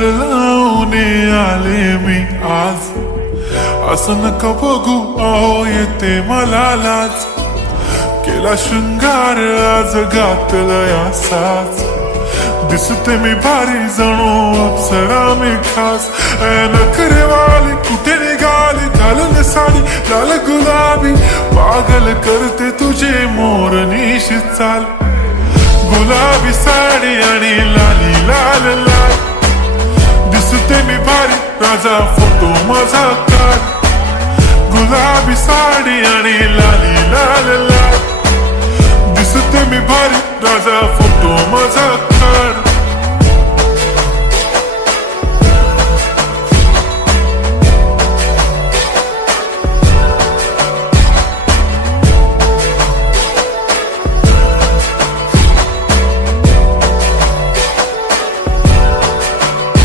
लावून आले मी आज. असं नका बघू अहो येते मला लाज. केला शृंगार आज घातलाय असाच. दिसते मी भारी जणू अप्सरा मी खास. नखरेवाली कुठे निघाली घालून साडी लाल गुलाबी. पागल करते तुझे मोरनीशी चाल. गुलाबी साडी आणि लाली लाल लाल. दिसते मी भारी राजा फोटो माझा काढ. गुलाबी साडी आणि लाली लाल लाल. दिसते मी भारी राजा फोटो माझा